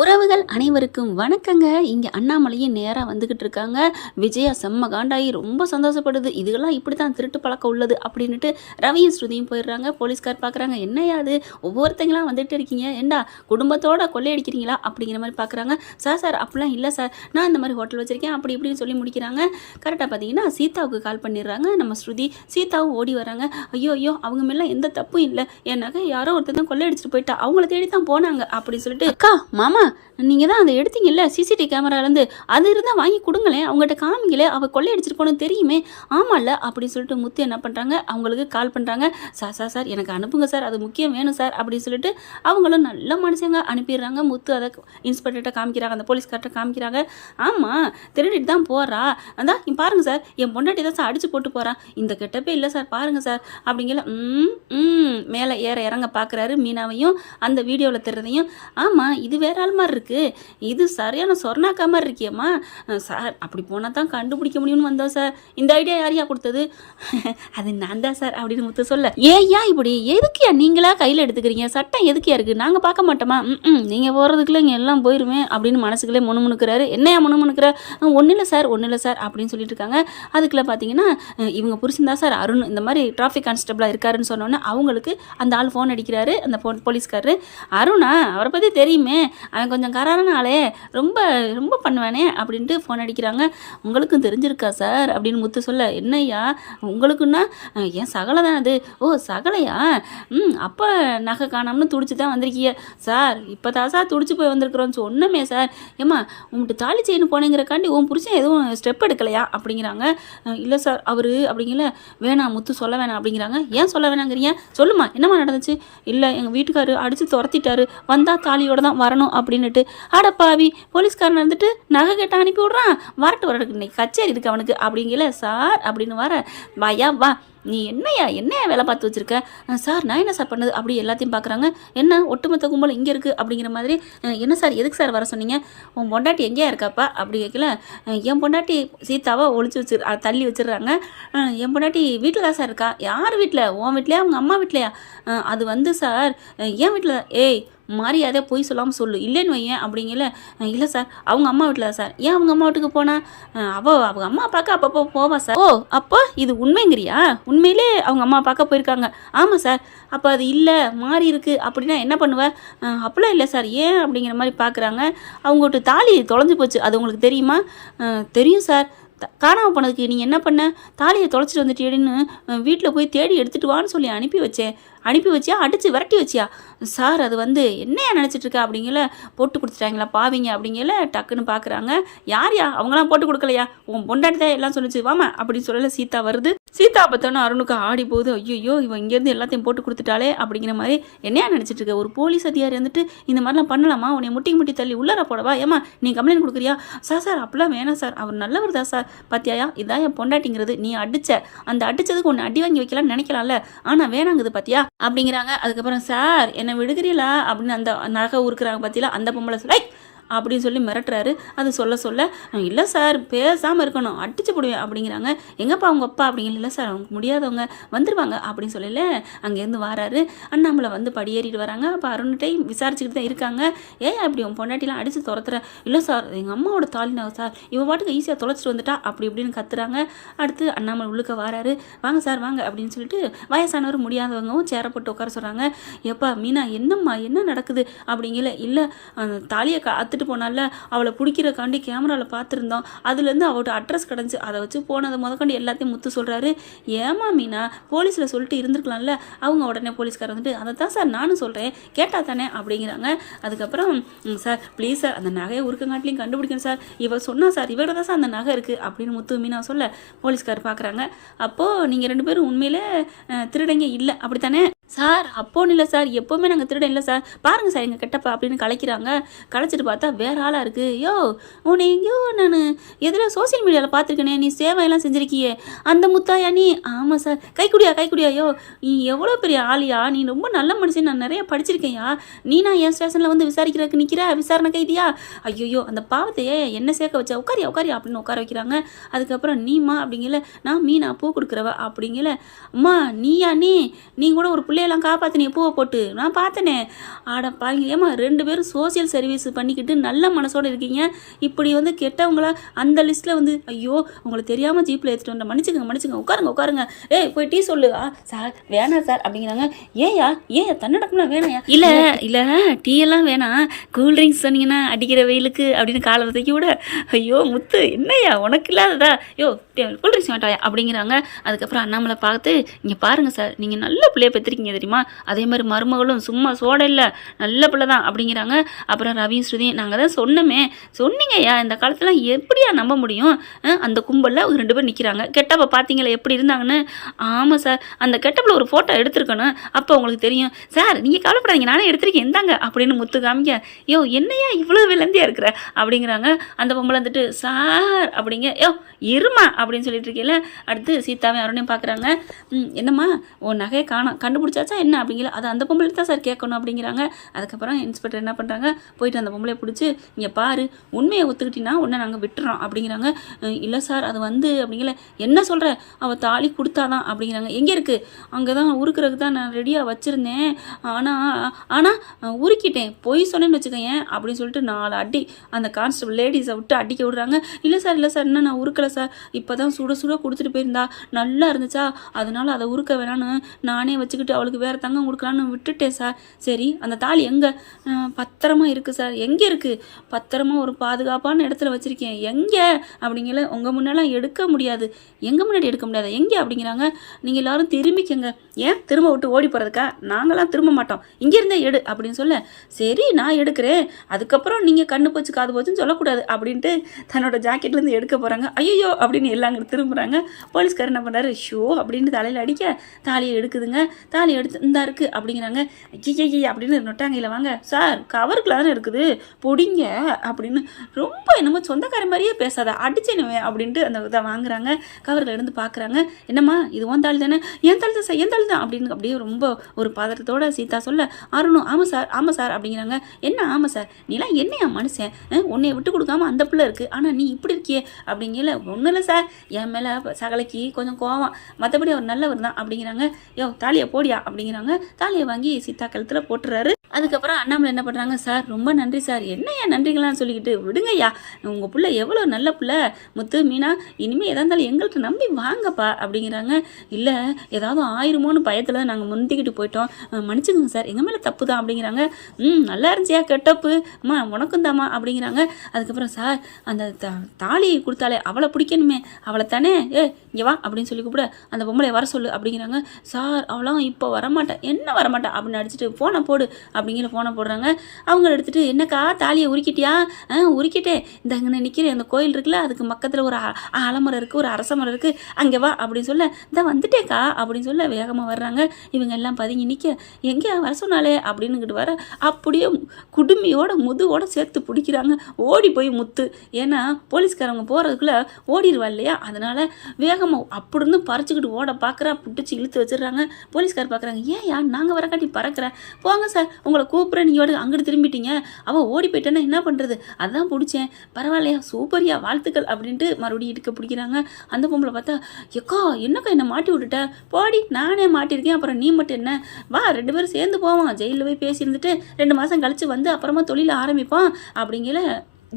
உறவுகள் அனைவருக்கும் வணக்கங்க. இங்கே அண்ணாமலையும் நேராக வந்துக்கிட்டு இருக்காங்க. விஜயா செம்ம காண்டாகி ரொம்ப சந்தோஷப்படுது. இதுகெல்லாம் இப்படி தான் திருட்டு பழக்கம் உள்ளது அப்படின்ட்டு ரவியும் ஸ்ருதியும் போயிடுறாங்க. போலீஸ்கார் பார்க்குறாங்க, என்னையா அது ஒவ்வொருத்தங்களாம் வந்துட்டு இருக்கீங்க, ஏண்டா குடும்பத்தோட கொள்ளையடிக்கிறீங்களா அப்படிங்கிற மாதிரி பார்க்குறாங்க. சார் அப்படிலாம் இல்லை சார், நான் இந்த மாதிரி ஹோட்டல் வச்சுருக்கேன் அப்படி இப்படின்னு சொல்லி முடிக்கிறாங்க. கரெக்டாக பார்த்தீங்கன்னா சீதாவுக்கு கால் பண்ணிடுறாங்க நம்ம ஸ்ருதி. சீதாவும் ஓடி வராங்க. ஐயோ ஐயோ அவங்க மேலே எந்த தப்பும் இல்லை, ஏன்னாக்கா யாரோ ஒருத்தர் தான் கொள்ளையடிச்சிட்டு போயிட்டா, அவங்கள தேடி தான் போனாங்க அப்படின்னு சொல்லிட்டு, அக்கா மாமா நீங்கள் தான் அதை எடுத்தீங்கல்ல சிசிடிவி கேமராலேருந்து, அது இருந்தால் வாங்கி கொடுங்களேன், அவங்ககிட்ட காமிங்களே, அவள் கொள்ளையடிச்சிட்டு போகணும்னு தெரியுமே. ஆமாம்ல அப்படின்னு சொல்லிட்டு முத்து என்ன பண்ணுறாங்க, அவங்களுக்கு கால் பண்ணுறாங்க. சார் எனக்கு அனுப்புங்க சார், அது முக்கியம் வேணும் சார் அப்படின்னு சொல்லிட்டு அவங்களும் நல்ல மனுஷங்க அனுப்பிடுறாங்க. முத்து அதை இன்ஸ்பெக்டர்கிட்ட காமிக்கிறாங்க, அந்த போலீஸ்கார்ட்ட காமிக்கிறாங்க. ஆமாம் திருடிட்டு தான் போகிறா, அதான் பாருங்கள் சார், என் பொண்டாட்டி தான் சார் அடித்து போட்டு போகிறா, இந்த கெட்டப்பே இல்லை சார் பாருங்கள் சார் அப்படிங்கல. மேலே ஏற இறங்க பார்க்குறாரு மீனாவையும் அந்த வீடியோவில் தெரிறதையும். ஆமாம் இது வேற ஆள் மாதிரி இருக்குது, இது சரியான சொர்ணாக்கா மாதிரி இருக்கியம்மா சார், அப்படி போனால் தான் கண்டுபிடிக்க முடியும்னு வந்தோம் சார், இந்த ஐடியா யாரையா கொடுத்தது? அது நான் தான் சார் அப்படின்னு முத்து சொல்ல. ஏயா இப்படி எதுக்கியா நீங்களா கையில் எடுத்துக்கிறீங்க, சட்டம் எதுக்கியா இருக்குது, நாங்கள் பார்க்க மாட்டோமா? நீங்கள் போகிறதுக்குள்ள இங்கே எல்லாம் போயிருவேன் அப்படின்னு மனசுக்குள்ளே முணுமுணுக்கிறாரு. என்னையா முணுமுணுக்கிற? ஒன்றும் இல்லை சார் அப்படின்னு சொல்லிட்டு இருக்காங்க. அதுக்குள்ள பார்த்தீங்கன்னா இவங்க புரிச்சுருந்தா சார் அருண் இந்த மாதிரி டிராஃபிக் கான்ஸ்டபிளாக இருக்காருன்னு சொன்னோன்னே அவங்களுக்கு அந்த ஆள் ஃபோன் அடிக்கிறாரு, அந்த போலீஸ்காரரு. அருணா அவரை பற்றி தெரியுமே, அவன் கொஞ்சம் கராரான ஆளே, ரொம்ப ரொம்ப பண்ணுவானே அப்படின்ட்டு ஃபோன் அடிக்கிறாங்க. உங்களுக்கும் தெரிஞ்சிருக்கா சார் அப்படின்னு முத்து சொல்ல. என்னையா உங்களுக்குன்னா ஏன் சகலை தான் அது? ஓ சகலையா? அப்போ நகை காணாமனு துடிச்சு தான் வந்திருக்கீங்க சார், இப்போ தான் சார் துடிச்சு போய் வந்திருக்கிறோன்னு சொன்னமே சார். ஏம்மா உங்கள்கிட்ட தாலி செயின் போனேங்கிறக்காண்டி உன் புருஷன் எதுவும் ஸ்டெப் எடுக்கலையா அப்படிங்கிறாங்க. இல்லை சார் அவரு அப்படிங்கல. வேணாம் முத்து சொல்ல வேணாம் அப்படிங்கிறாங்க. ஏன் சொல்ல வேணாங்கிறீங்க, சொல்லுமா என்னம்மா நடந்துச்சு? இல்லை எங்கள் வீட்டுக்காரு அடித்து துரத்திட்டாரு, வந்தால் தாலியோட தான் வரணும் அப்படின்னுட்டு. அடப்பாவி போலீஸ்காரன் வந்துட்டு நகை கேட்ட அனுப்பி விட்றான், வரட்டு இன்னைக்கு கச்சேரி இருக்கு அவனுக்கு அப்படிங்கல. சார் அப்படின்னு வர, வாயா வா நீ என்னையா வேலை பார்த்து வச்சுருக்க? சார் நான் என்ன சார் பண்ணது அப்படி எல்லாத்தையும் பார்க்குறாங்க. என்ன ஒட்டுமொத்த கும்பல் இங்கே இருக்குது அப்படிங்கிற மாதிரி. என்ன சார் எதுக்கு சார் வர சொன்னீங்க? உன் பொண்டாட்டி எங்கேயா இருக்காப்பா அப்படி கேட்கல. என் பொண்டாட்டி சீதாவை தள்ளி வச்சிடுறாங்க. என் பொண்டாட்டி வீட்டில் தான் சார் இருக்கா. யார் வீட்டில்? உன் வீட்லையா அவங்க அம்மா வீட்லையா? அது வந்து சார் என் வீட்டில் தான். ஏய் மரியாதை பொய் சொல்லாமல் சொல்லு, இல்லைன்னு வையேன் அப்படிங்கல. இல்லை சார் அவங்க அம்மா வீட்டில் தான் சார். ஏன் அவங்க அம்மா வீட்டுக்கு போனா? அவங்க அம்மா பார்க்க அப்பப்போ போவா சார். ஓ அப்போ இது உண்மைங்கிறியா? உண்மையிலே அவங்க அம்மா பார்க்க போயிருக்காங்க. ஆமாம் சார். அப்போ அது இல்லை மாறி இருக்குது அப்படின்னா என்ன பண்ணுவேன்? அப்படிலாம் இல்லை சார். ஏன் அப்படிங்கிற மாதிரி பார்க்குறாங்க. அவங்கள்ட்ட தாலி தொலைஞ்சு போச்சு, அது உங்களுக்கு தெரியுமா? தெரியும் சார். காணாமல் போனதுக்கு நீங்கள் என்ன பண்ண? தாலியை தொலைச்சிட்டு வந்துட்டேன்னு வீட்டில் போய் தேடி எடுத்துகிட்டு வான்னு சொல்லி அனுப்பி வச்சியா அடித்து விரட்டி வச்சியா? சார் அது வந்து என்னையா நினச்சிட்ருக்கா அப்படிங்கல. போட்டு கொடுத்துட்டாங்களா பாவிங்க அப்படிங்கல. டக்குன்னு பார்க்குறாங்க. யாரையா அவங்களாம் போட்டு கொடுக்கலையா, உன் பொண்டாட்டி தான் எல்லாம் சொன்னிச்சு வாமா அப்படின்னு சொல்லல. சீதா வருது. சீதா பார்த்தோன்னா அருணுக்கு ஆடி போகுது. ஐயோ இவன் இங்கேருந்து எல்லாத்தையும் போட்டு கொடுத்துட்டாலே அப்படிங்கிற மாதிரி. என்னையா நினச்சிட்ருக்க? ஒரு போலீஸ் அதிகாரி வந்துட்டு இந்த மாதிரிலாம் பண்ணலாமா? உன்னை முட்டி தள்ளி உள்ளார போடவா? ஏமா நீ கம்ப்ளைண்ட் கொடுக்குறியா? சார் அப்படிலாம் வேணாம் சார், அவர் நல்லவர் தான் சார். பார்த்தியாயா இதான் என் பொண்டாட்டிங்கிறது, நீ அந்த அடித்ததுக்கு ஒன்று அடி வாங்கி வைக்கலாம்னு நினைக்கலாம்ல, ஆனால் வேணாங்குது பார்த்தியா அப்படிங்கிறாங்க. அதுக்கப்புறம் சார் என்னை விடுகிறீங்களா அப்படின்னு அந்த நகை உருக்குறாங்க பார்த்தீங்களா, அந்த பொம்பளை சொல்ல அப்படின்னு சொல்லி மிரட்டுறாரு. அது சொல்ல இல்லை சார் பேசாமல் இருக்கணும், அடிச்சு போடுவேன் அப்படிங்கிறாங்க. எங்கப்பா அவங்க அப்பா அப்படிங்கிற. இல்லை சார் அவங்க முடியாதவங்க வந்துடுவாங்க அப்படின்னு சொல்லல. அங்கேருந்து வராரு. அண்ணாமலை வந்து படியேறிட்டு வராங்க. அப்போ அருண்கிட்டையும் விசாரிச்சுக்கிட்டு தான் இருக்காங்க. ஏன் அப்படி உன் பொண்டாட்டிலாம் அடித்து துரத்துற? இல்லை சார் எங்கள் அம்மாவோட தாலினா சார், இவன் பாட்டுக்கு ஈஸியாக தொலைச்சிட்டு வந்துட்டா அப்படி இப்படின்னு கத்துறாங்க. அடுத்து அண்ணாமலை உள்ளுக்க வராரு. வாங்க சார் வாங்க அப்படின்னு சொல்லிட்டு வயசானவர் முடியாதவங்கவும் சேர போட்டு உட்கார சொல்கிறாங்க. எப்பா மீனா என்னம்மா என்ன நடக்குது அப்படிங்கல. இல்லை அந்த தாலியை அத்துட்டு போனால அவளை பிடிக்கிறக்காண்டி கேமராவில் பார்த்துருந்தோம், அதுலேருந்து அவள்கிட்ட அட்ரஸ் கிடந்துச்சு, அதை வச்சு போனதை முதற்கொண்டு எல்லாத்தையும் முத்து சொல்கிறாரு. ஏமா மீனா போலீஸில் சொல்லிட்டு இருந்திருக்கலாம்ல? அவங்க உடனே போலீஸ்காரர் வந்துட்டு அதை தான் சார் நானும் சொல்கிறேன் கேட்டா தானே அப்படிங்கிறாங்க. அதுக்கப்புறம் சார் ப்ளீஸ் சார் அந்த நகையை உருக்கங்காட்டிலையும் கண்டுபிடிக்கணும் சார், இவ சொன்னா சார் இவரோட தான் சார் அந்த நகை இருக்குது அப்படின்னு முத்து மீனா சொல்ல போலீஸ்கார் பார்க்குறாங்க. அப்போது நீங்கள் 2 பேரும் உண்மையிலே திருடங்க இல்லை அப்படித்தானே? சார் அப்போன்னு இல்லை சார், எப்போவுமே நாங்கள் திருடன் இல்லை சார், பாருங்கள் சார் எங்கள் கெட்டப்பா அப்படின்னு கலைக்கிறாங்க. கலைச்சிட்டு பார்த்தா வேற ஆளாக இருக்குது. யோ உன்னை எங்கேயோ நான் எதில் சோசியல் மீடியாவில் பார்த்துருக்கேனே, நீ சேவையெல்லாம் செஞ்சுருக்கியே அந்த முத்தாயா நீ? ஆமாம் சார். கைக்குடியா யோ நீ எவ்வளோ பெரிய ஆளியா, நீ ரொம்ப நல்ல மனுஷன், நான் நிறைய படிச்சிருக்கேன்யா, நீ நான் என் ஸ்டேஷனில் வந்து விசாரிக்கிறதுக்கு நிற்கிற விசாரணை கைதியா? ஐயோ அந்த பாவத்தையே என்ன சேர்க்க வச்சா, உட்காரியா அப்படின்னு உட்கார வைக்கிறாங்க. அதுக்கப்புறம் நீமா அப்படிங்கல. நான் மீனா பூ கொடுக்குறவ அப்படிங்கல. அம்மா நீ கூட ஒரு பிள்ளை பிள்ளையெல்லாம் காப்பாற்றினீங்க பூவை போட்டு நான் பார்த்தனே. ஆட பாருங்க ஏமா 2 பேரும் சோசியல் சர்வீஸ் பண்ணிக்கிட்டு நல்ல மனசோடு இருக்கீங்க. இப்படி வந்து கெட்டவங்களா அந்த லிஸ்ட்டில் வந்து ஐயோ உங்களுக்கு தெரியாமல் ஜீப்பில் ஏற்றிட்டு வந்தேன், மன்னிச்சுங்க உட்காருங்க. ஏய் போய் டீ சொல்லு. சார் வேணாம் சார் அப்படிங்கிறாங்க. ஏன் தன்னடக்கம்னா வேணாயா? இல்லை டீ எல்லாம் வேணாம், கூல்ட்ரிங்க்ஸ் சொன்னீங்கன்னா அடிக்கிற வெயிலுக்கு அப்படின்னு காலை தூக்கி விட. ஐயோ முத்து என்னையா உனக்கு இல்லாததா? கூல்ட்ரிங்க்ஸ் வேண்டாயா அப்படிங்கிறாங்க. அதுக்கப்புறம் அண்ணாமலை பார்த்து இங்கே பாருங்கள் சார், நீங்கள் நல்ல பிள்ளைய பெற்றிருக்கீங்க தெரியுமா, அதே மாதிரி மருமகளும் சும்மா சோட இல்லை நல்ல பிள்ளை தான் அப்படிங்கிறாங்க. அப்புறம் ரவியும் ஸ்ருதியும் நாங்கள் தான் சொன்னீங்கய்யா, இந்த காலத்தில் எப்படியா நம்ப முடியும், அந்த கும்பலில் 2 பேர் நிற்கிறாங்க, கெட்டப்ப பார்த்தீங்களா எப்படி இருந்தாங்கன்னு. ஆமாம் சார், அந்த கெட்டப்பில் ஒரு ஃபோட்டோ எடுத்துருக்கணும், அப்போ உங்களுக்கு தெரியும் சார், நீங்கள் கவலைப்படாதீங்க நானே எடுத்திருக்கேன் இந்தாங்க அப்படின்னு முத்து காமிக்க. என்னையா இவ்வளோ விளந்தியாக இருக்கிற அப்படிங்கிறாங்க. அந்த பொம்பளை வந்துட்டு சார் அப்படிங்க இருமா அப்படின்னு சொல்லிட்டு இருக்கீங்கள. அடுத்து சீதாவை அருணையும் பார்க்குறாங்க. என்னம்மா உன் நகையை கண்டுபிடிச்சாச்சா என்ன அப்படிங்கிற. அது அந்த பொம்பளை தான் சார் கேட்கணும் அப்படிங்கிறாங்க. அதுக்கப்புறம் இன்ஸ்பெக்டர் என்ன பண்ணுறாங்க, போயிட்டு அந்த பொம்பளையை பிடிச்சி இங்கே பாரு உண்மையை ஒத்துக்கிட்டினா உன்னை நாங்கள் விட்டுறோம் அப்படிங்கிறாங்க. இல்லை சார் அது வந்து அப்படிங்கிற. என்ன சொல்கிற, அவள் தாலி கொடுத்தாதான் அப்படிங்கிறாங்க. எங்கே இருக்குது? அங்கே தான் உருக்கிறதுக்கு தான் நான் ரெடியாக வச்சுருந்தேன், ஆனால் உருக்கிட்டேன், பொய் சொன்னேன்னு வச்சுக்கேன் அப்படின்னு சொல்லிட்டு 4 அடி அந்த கான்ஸ்டபிள் லேடிஸை விட்டு அடிக்க விடுறாங்க. இல்லை சார் இன்னும் நான் உருக்கலை சார், இப்போ தான் சுட கொடுத்துட்டு போயிருந்தா நல்லா இருந்துச்சா, அதனால அதை உருக்க வேணான்னு நானே வச்சுக்கிட்டு அவளுக்கு வேறு தங்கம் கொடுக்கலான்னு விட்டுட்டேன் சார். சரி அந்த தாலி எங்கே? பத்திரமா இருக்குது சார். எங்கே இருக்குது? பத்திரமா ஒரு பாதுகாப்பான இடத்துல வச்சுருக்கேன். எங்கே அப்படிங்கல. உங்கள் முன்னெல்லாம் எடுக்க முடியாது. எங்கள் முன்னாடி எடுக்க முடியாது. எங்கே அப்படிங்கிறாங்க. நீங்கள் எல்லாரும் திரும்பிக்கங்க. ஏன் திரும்ப விட்டு ஓடி போகிறதுக்கா? நாங்களாம் திரும்ப மாட்டோம், இங்கேருந்தே எடு அப்படின்னு சொல்ல. சரி நான் எடுக்கிறேன், அதுக்கப்புறம் நீங்கள் கண்ணு போச்சு காது போச்சுன்னு சொல்லக்கூடாது அப்படின்ட்டு தன்னோட ஜாக்கெட்லேருந்து எடுக்க போகிறாங்க. ஐயோ அப்படின்னு எல்லாங்க திரும்புகிறாங்க. போலீஸ்கார் என்ன பண்ணுறாரு, ஷோ அப்படின்னு தலையில் அடிக்க தாலியை எடுக்குதுங்க. தாலி எடுத்து இந்தா இருக்குது அப்படிங்கிறாங்க. ஐயே அப்படின்னு நொட்டாங்கையில் வாங்க சார், கவருக்குள்ள தானே இருக்குது பொடிங்க அப்படின்னு ரொம்ப என்னமோ சொந்தக்கார மாதிரியே பேசாத அடிச்சேனுவே அப்படின்ட்டு அந்த இதை வாங்குறாங்க. கவரில் இருந்து பார்க்குறாங்க. என்னம்மா இது உன் தாலி தானே? என் தாலி தான் அப்படின்னு அப்படியே ரொம்ப ஒரு பதட்டத்தோட சீதா சொல்ல. அருணும் ஆமாம் சார் அப்படிங்கிறாங்க. என்ன ஆமாம் சார், நீலாம் என்னையா மனுஷன், உன்னைய விட்டு கொடுக்காம அந்த பிள்ளை இருக்குது, ஆனால் நீ இப்படி இருக்கியே அப்படிங்கல. ஒன்றும் இல்லை சார், என் மேலே சகலைக்கு கொஞ்சம் கோவம், மற்றபடி அவர் நல்லவர் தான் அப்படிங்கிறாங்க. தாலியை போடியா அப்படிங்கிறாங்க. தாலியை வாங்கி சீதா கழுத்தில் போட்டுறாரு. அதுக்கப்புறம் அண்ணாமலை என்ன பண்ணுறாங்க, சார் ரொம்ப நன்றி சார், என்னையா நன்றிகளான்னு சொல்லிக்கிட்டு விடுங்கய்யா, உங்கள் பிள்ளை எவ்வளோ நல்ல பிள்ளை, முத்து மீனா இனிமேல் எதாக இருந்தாலும் எங்கள்கிட்ட நம்பி வாங்கப்பா அப்படிங்கிறாங்க. இல்லை ஏதாவது ஆயிருமோன்னு பயத்தில் நாங்கள் முந்திக்கிட்டு போயிட்டோம், மன்னிச்சுக்கோங்க சார், எங்கள் மேலே தப்பு தான் அப்படிங்கிறாங்க. நல்லா இருந்துச்சியா கெட்டப்பு, அம்மா உனக்கும் தாம்மா அப்படிங்கிறாங்க. அதுக்கப்புறம் சார் அந்த தாலியை கொடுத்தாலே அவளை பிடிக்கணுமே, அவளை தானே இங்கே வா அப்படின்னு சொல்லி கூப்பிட அந்த பொம்பளையை வர சொல்லு அப்படிங்கிறாங்க. சார் அவளாம் இப்போ வரமாட்டேன், என்ன வரமாட்டேன் அப்படின்னு அடிச்சுட்டு ஃபோனை போடு அப்படிங்கிற ஃபோனை போடுறாங்க. அவங்க எடுத்துகிட்டு என்னக்கா தாலியை உருக்கிட்டியா? உருக்கிட்டே இந்த அங்கே நிற்கிற அந்த கோயில் இருக்குல்ல, அதுக்கு பக்கத்தில் ஒரு ஆலமரம் இருக்குது, ஒரு அரச மரம் இருக்குது, அங்கே வா அப்படின்னு சொல்ல. இந்த வந்துட்டேக்கா அப்படின்னு சொல்ல வேகமாக வர்றாங்க. இவங்க எல்லாம் பதுங்கி நிற்க எங்கே வர சொன்னாலே அப்படின்னுக்கிட்டு வர அப்படியே குடும்பியோட முதுவோட சேர்த்து பிடிக்கிறாங்க. ஓடி போய் முத்து, ஏன்னா போலீஸ்காரவங்க போகிறதுக்குள்ளே ஓடிடுவா இல்லையா, அதனால் வேகமாக அப்படின்னு பறிச்சுக்கிட்டு ஓட பார்க்குறா, பிடிச்சி இழுத்து வச்சிடுறாங்க. போலீஸ்கார் பார்க்குறாங்க, ஏன் நாங்கள் வரக்காட்டி பறக்கிறேன், போங்க சார் உங்களை கூப்பிட்றேன், நீங்கள் அங்கிட்டு திரும்பிட்டீங்க, அவள் ஓடி போயிட்டேன்னா என்ன பண்ணுறது, அதான் பிடிச்சேன், பரவாயில்லையா சூப்பரியா வாழ்த்துக்கள் அப்படின்ட்டு மறுபடியும் இடுக்க பிடிக்கிறாங்க. அந்த பொம்பளை பார்த்தா எக்கா என்னக்கா என்னை மாட்டி விட்டுட்டேன், போடி நானே மாட்டியிருக்கேன், அப்புறம் நீ மட்டும் என்ன, வா 2 பேரும் சேர்ந்து போவோம், ஜெயிலில் போய் பேசியிருந்துட்டு 2 மாதம் கழித்து வந்து அப்புறமா தொழில் ஆரம்பிப்போம் அப்படிங்கிற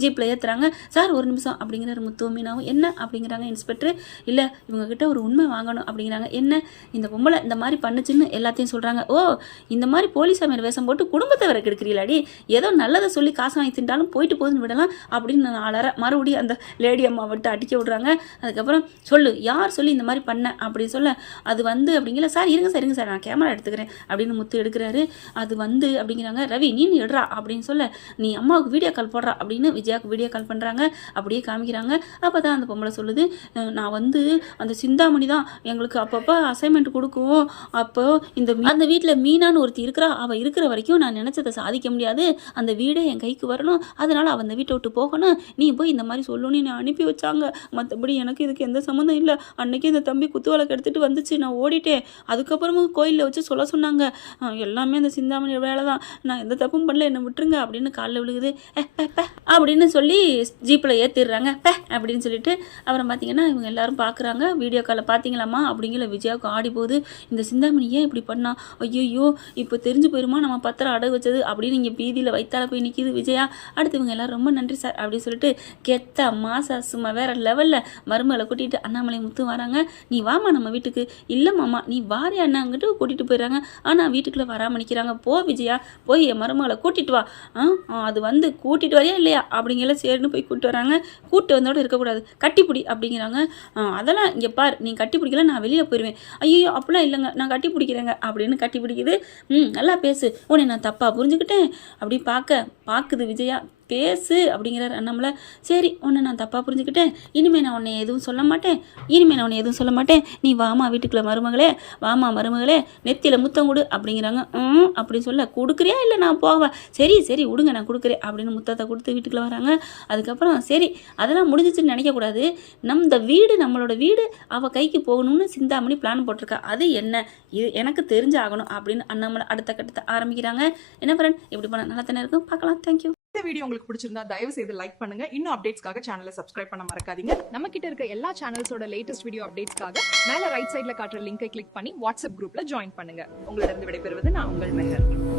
ஜீப்பில் ஏற்றுறாங்க. சார் ஒரு நிமிஷம் அப்படிங்கிறாரு முத்து மீனாவும். என்ன அப்படிங்கிறாங்க இன்ஸ்பெக்டர். இல்லை இவங்ககிட்ட ஒரு உண்மை வாங்கணும் அப்படிங்கிறாங்க. என்ன? இந்த பொம்பளை இந்த மாதிரி பண்ணுச்சுன்னு எல்லாத்தையும் சொல்கிறாங்க. ஓ இந்த மாதிரி போலீஸ் அமையர் வேஷம் போட்டு குடும்பத்தை வர கெடுக்கிறீங்களாடி, ஏதோ நல்லதை சொல்லி காசு வாங்கி தின்றாலும் போயிட்டு போதுன்னு விடலாம் அப்படின்னு 4 மறுபடியும் அந்த லேடி அம்மா விட்டு அடிக்க விடுறாங்க. அதுக்கப்புறம் சொல்லு யார் சொல்லி இந்த மாதிரி பண்ண அப்படின்னு சொல்ல. அது வந்து அப்படிங்கிற. சார் இருங்க சார் நான் கேமரா எடுத்துக்கிறேன் அப்படின்னு முத்து எடுக்கிறாரு. அது வந்து அப்படிங்கிறாங்க. ரவி நீ எடுறா அப்படின்னு சொல்ல. நீ அம்மாவுக்கு வீடியோ கால் போடுறா அப்படின்னு விஜயாவுக்கு வீடியோ கால் பண்ணுறாங்க. அப்படியே காமிக்கிறாங்க. அப்போ தான் அந்த பொம்பளை சொல்லுது, நான் வந்து அந்த சிந்தாமணி தான் எங்களுக்கு அப்பப்போ அசைன்மெண்ட் கொடுக்கும், அப்போ அந்த வீட்டில் மீனான்னு ஒருத்தி இருக்கிறா, அவள் இருக்கிற வரைக்கும் நான் நினச்சதை சாதிக்க முடியாது, அந்த வீடே என் கைக்கு வரணும், அதனால் அவள் அந்த வீட்டை விட்டு போகணும், நீ போய் இந்த மாதிரி சொல்லணும்னு என்னை அனுப்பி வச்சாங்க, மற்றபடி எனக்கு இதுக்கு எந்த சம்மந்தம் இல்லை, அன்றைக்கி இந்த தம்பி குத்துவலக்கு எடுத்துகிட்டு வந்துச்சு, நான் ஓடிட்டேன், அதுக்கப்புறமும் கோயிலில் வச்சு சொல்ல சொன்னாங்க, எல்லாமே அந்த சிந்தாமணி வேலை தான், நான் எந்த தப்பும் பண்ணல, என்னை விட்டுருங்க அப்படின்னு காலில் விழுகுது. அப்படின்னு அப்படின்னு சொல்லி ஜீப்பில் ஏற்றிடுறாங்க அப்படின்னு சொல்லிட்டு அப்புறம் பார்த்தீங்கன்னா இவங்க எல்லாரும் பார்க்குறாங்க. வீடியோ காலில் பார்த்தீங்களாம்மா அப்படிங்கிற விஜயாவுக்கு ஆடி போகுது. இந்த சிந்தாமணி ஏன் இப்படி பண்ணா, ஐயோ இப்போ தெரிஞ்சு போயிருமா நம்ம பத்திரம் அடகு வச்சது அப்படின்னு இங்கே பீதியில் வைத்தால போய் நிற்கிது விஜயா. அடுத்து இவங்க எல்லாம் ரொம்ப நன்றி சார் அப்படின்னு சொல்லிட்டு கெத்தா மாசா சும்மா வேற லெவலில் மருமகளை கூட்டிகிட்டு அண்ணாமலை முத்து வராங்க. நீ வாமா நம்ம வீட்டுக்கு. இல்லை மாமா நீ வாரி அண்ணாங்கிட்டு கூட்டிகிட்டு போயிடுறாங்க. ஆனால் வீட்டுக்குள்ளே வராமல் நிற்கிறாங்க. போ விஜயா போய் என் மருமகளை கூட்டிகிட்டு வா. அது வந்து கூட்டிகிட்டு வரையா இல்லையா அப்படிங்கிற சரின்னு போய் கூப்பிட்டு வராங்க. கூப்பிட்டு வந்தோட இருக்கக்கூடாது கட்டிப்பிடி அப்படிங்கிறாங்க. அதெல்லாம் இங்கே பார் நீ கட்டி பிடிக்கல நான் வெளியில் போயிடுவேன். ஐயோ அப்படிலாம் இல்லைங்க நான் கட்டி பிடிக்கிறேங்க அப்படின்னு கட்டி பிடிக்குது. நல்லா பேசு உன்னை நான் தப்பாக புரிஞ்சுக்கிட்டேன் அப்படி பார்க்குது விஜயா. பேசு அப்படிங்கிறார் அண்ணாமலை. சரி உன்னை நான் தப்பாக புரிஞ்சுக்கிட்டேன், இனிமேல் நான் உன்னை எதுவும் சொல்ல மாட்டேன், நீ வாமா வீட்டுக்குள்ளே மருமகளே, வாமா மருமகளே நெத்தியில் முத்தம் கொடு அப்படிங்கிறாங்க. அப்படி சொல்ல கொடுக்குறியா இல்லை நான் போவேன், சரி விடுங்க நான் கொடுக்குறேன் அப்படின்னு முத்தத்தை கொடுத்து வீட்டுக்குள்ளே வராங்க. அதுக்கப்புறம் சரி அதெல்லாம் முடிஞ்சிச்சுன்னு நினைக்கக்கூடாது, நம்மளோட வீடு அவள் கைக்கு போகணும்னு சிந்தாமணி பிளான் போட்டிருக்கா, அது என்ன இது எனக்கு தெரிஞ்சாகணும் அப்படின்னு அண்ணாமலை அடுத்த கட்டத்தை ஆரம்பிக்கிறாங்க. என்ன ஃப்ரெண்ட் இப்படி பண்ண நல்லா தானே இருக்கும், பார்க்கலாம். தேங்க்யூ. இந்த வீடியோ உங்களுக்கு பிடிச்சிருந்தா தயவு செய்து லைக் பண்ணுங்க. இன்னும் அப்டேட்ஸ்க்காக சேனலை சப்ஸ்கிரைப் பண்ண மறக்காதீங்க. நம்ம கிட்ட இருக்க எல்லா சேனல்ஸோட லேட்டஸ்ட் வீடியோ அப்டேட்ஸ்க்காக மேல ரைட் சைடுல காட்டுற லிங்கை கிளிக் பண்ணி வாட்ஸ்அப் குரூப்ல ஜாயின் பண்ணுங்க. உங்களிடம் விடைபெறுவது நான் உங்கள் மெஹர்.